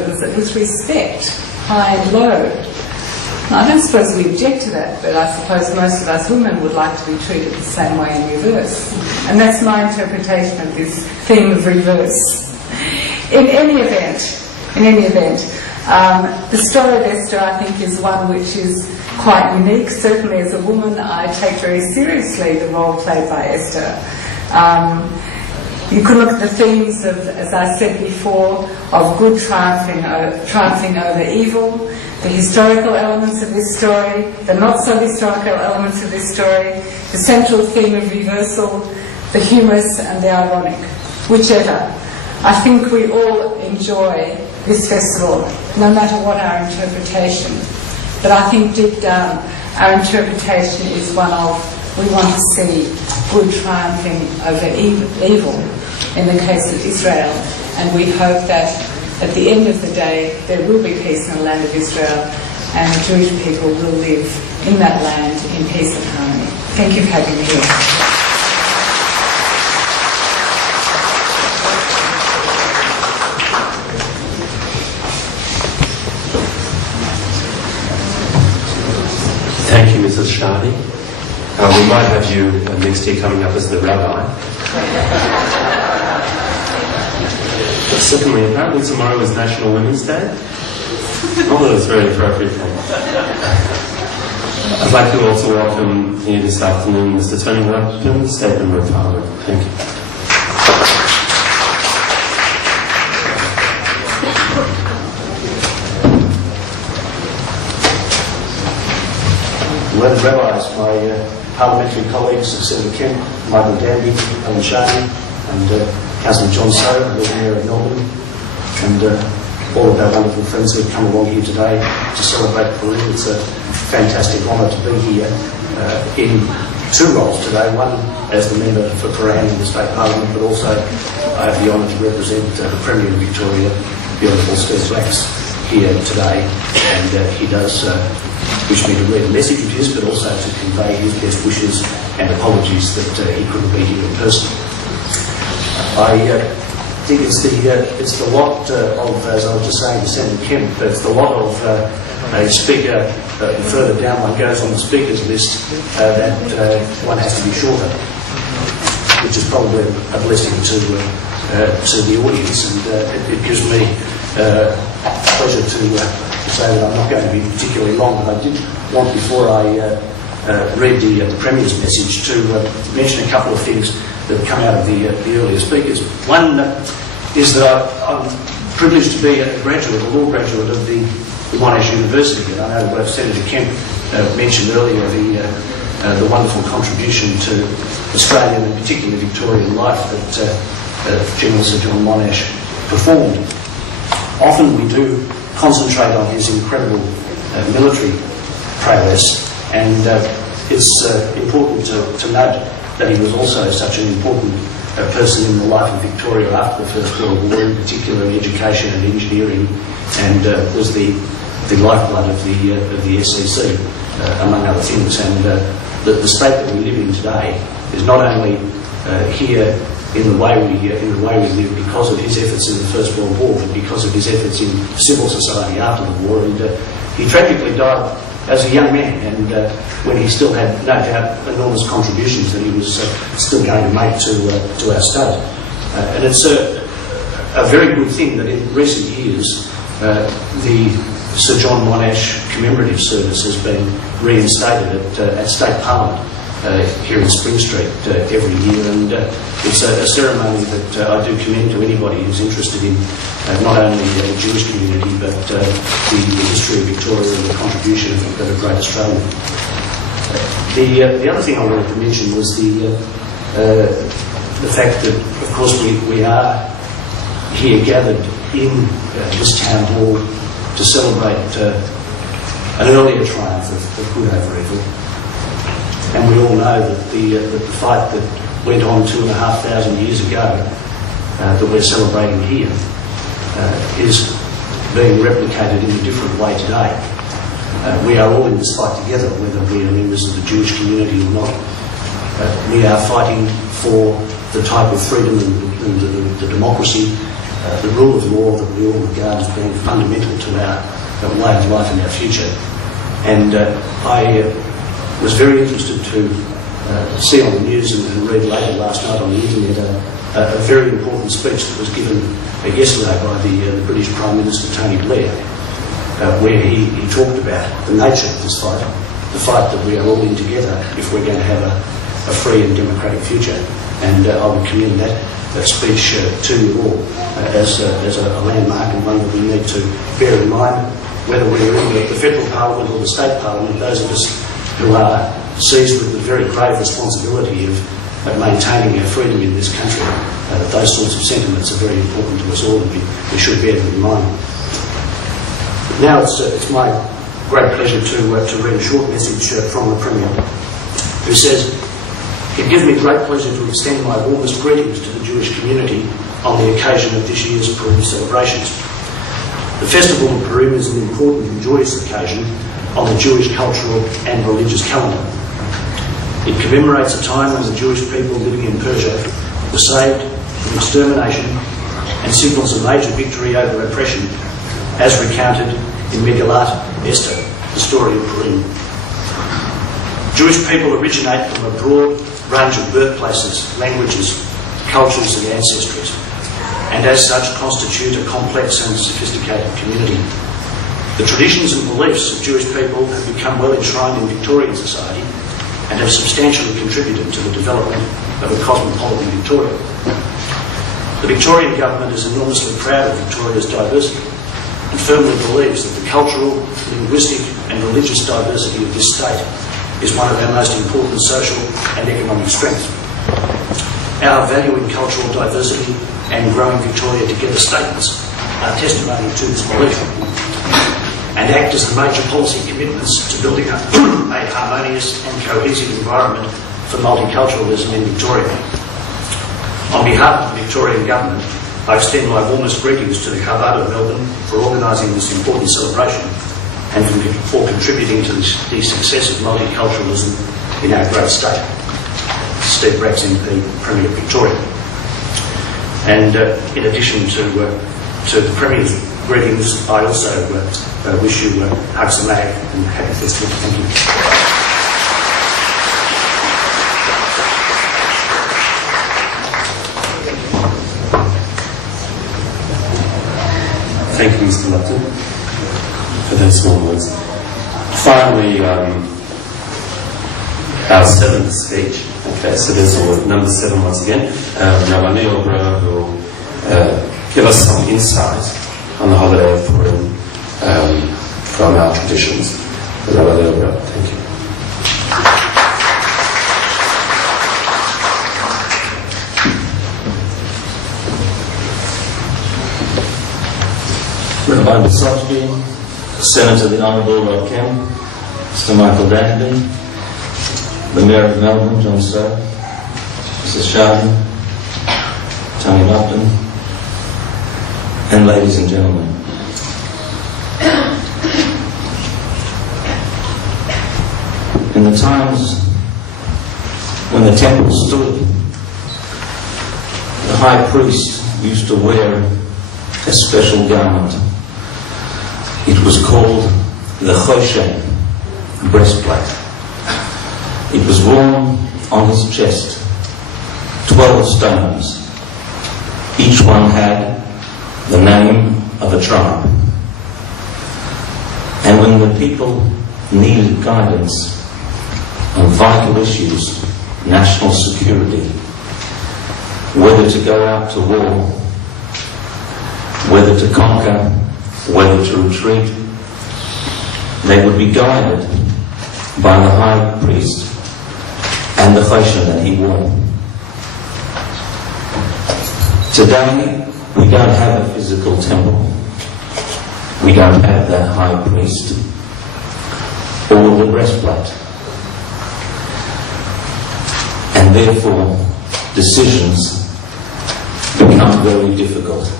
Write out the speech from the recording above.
with respect, high and low. I don't suppose we object to that, but I suppose most of us women would like to be treated the same way in reverse. And that's my interpretation of this theme of reverse. In any event, the story of Esther, I think, is one which is quite unique. Certainly as a woman, I take very seriously the role played by Esther. You can look at the themes of, as I said before, of good triumphing over evil, the historical elements of this story, the not-so-historical elements of this story, the central theme of reversal, the humorous and the ironic, whichever. I think we all enjoy this festival, no matter what our interpretation. But I think deep down, our interpretation is one of, we want to see good triumphing over evil in the case of Israel, and we hope that at the end of the day there will be peace in the land of Israel and the Jewish people will live in that land in peace and harmony. Thank you for having me here. Thank you, Mrs. Shadi. We might have you next year coming up as the rabbi. But secondly, apparently tomorrow is National Women's Day. Not that it's very appropriate. I'd like you all to welcome here this afternoon Mr. Tony Lappin, State Member of Parliament. Thank you. Learned rabbis, my parliamentary colleagues, Senator Kemp, Michael Danby, Alan Sharney, and Councillor John Sow, Lord Mayor of Melbourne, and all of our wonderful friends who have come along here today to celebrate Purim. It's a fantastic honour to be here in two roles today, one as the member for Purim in the State Parliament, but also I have the honour to represent the Premier of Victoria, the Honourable Steve Blacks, here today, and he does wish me to read a message of his, but also to convey his best wishes and apologies that he couldn't be here in person. I think it's the lot of, as I was just saying to Senator Kemp, it's the lot of a speaker, further down one goes on the speakers list, that one has to be shorter, which is probably a blessing to the audience, and it gives me pleasure to say that I'm not going to be particularly long, but I did want, before I read the Premier's message, to mention a couple of things that come out of the earlier speakers. One is that I'm privileged to be a law graduate of the Monash University, and I know Senator Kemp mentioned earlier the wonderful contribution to Australian and particularly Victorian life that General Sir John Monash performed. Often we do concentrate on his incredible military prowess, and it's important to note that he was also such an important person in the life of Victoria after the First World War, in particular in education and engineering, and was the lifeblood of the SEC, among other things. And the state that we live in today is not only here in the way we live because of his efforts in the First World War, but because of his efforts in civil society after the war. And he tragically died as a young man, and when he still had, no doubt, enormous contributions that he was still going to make to our state. And it's a very good thing that in recent years the Sir John Monash commemorative service has been reinstated at State Parliament here in Spring Street every year, and it's a ceremony that I do commend to anybody who's interested in not only the Jewish community but the history of Victoria and the contribution of a great Australian. The other thing I wanted to mention was the fact that, of course, we are here gathered in this town hall to celebrate an earlier triumph of good over evil. And we all know that the fight that went on 2,500 years ago that we're celebrating here is being replicated in a different way today. We are all in this fight together, whether we are members of the Jewish community or not. We are fighting for the type of freedom and the democracy the rule of law that we all regard as being fundamental to our way of life and our future. And I was very interested to see on the news and read later last night on the internet a very important speech that was given yesterday by the British Prime Minister Tony Blair, where he talked about the nature of this fight, the fight that we are all in together if we're going to have a free and democratic future. And I would commend that speech to you all as a landmark, and one that we need to bear in mind, whether we're in the federal parliament or the state parliament. Those of us who are seized with the very grave responsibility of maintaining our freedom in this country, those sorts of sentiments are very important to us all, and we should bear them in mind. Now it's my great pleasure to read a short message from the Premier, who says, "It gives me great pleasure to extend my warmest greetings to the Jewish community on the occasion of this year's Purim celebrations. The festival of Purim is an important and joyous occasion on the Jewish cultural and religious calendar. It commemorates a time when the Jewish people living in Persia were saved from extermination and signals a major victory over oppression, as recounted in Megillat Esther, the story of Purim. Jewish people originate from a broad range of birthplaces, languages, cultures and ancestries, and as such constitute a complex and sophisticated community. The traditions and beliefs of Jewish people have become well enshrined in Victorian society and have substantially contributed to the development of a cosmopolitan Victoria. The Victorian government is enormously proud of Victoria's diversity and firmly believes that the cultural, linguistic and religious diversity of this state is one of our most important social and economic strengths. Our valuing cultural diversity and growing Victoria Together statements are testimony to this belief and act as the major policy commitments to building a harmonious and cohesive environment for multiculturalism in Victoria. On behalf of the Victorian Government, I extend my warmest greetings to the Chabad of Melbourne for organising this important celebration and for contributing to the success of multiculturalism in our great state. Steve Braggs, MP, Premier of Victoria. And in addition to the Premier's greetings, I also wish you Hag Sameach and happy festival. Thank you. Thank you, Mr. Lupton, for those small words. Finally, our seventh speech. Okay, so there's number 7 once again. Rabbi Neil Brower will give us some insight on the holiday of Purim from our traditions. Rabbi Neil Brower, thank you. Rabbi Basotki, Senator the Honourable Rob Kemp, Mr. Michael Danby, the Mayor of Melbourne, John Stowe, Mrs. Sharden, Tony Lupton, and ladies and gentlemen. In the times when the temple stood, the high priest used to wear a special garment. It was called the Choshen, breastplate. It was worn on his chest, 12 stones. Each one had the name of a tribe. And when the people needed guidance on vital issues, national security, whether to go out to war, whether to conquer, whether to retreat, they would be guided by the high priest and the choshen that he wore. Today, we don't have a physical temple. We don't have that high priest or the breastplate. And therefore, decisions become very difficult.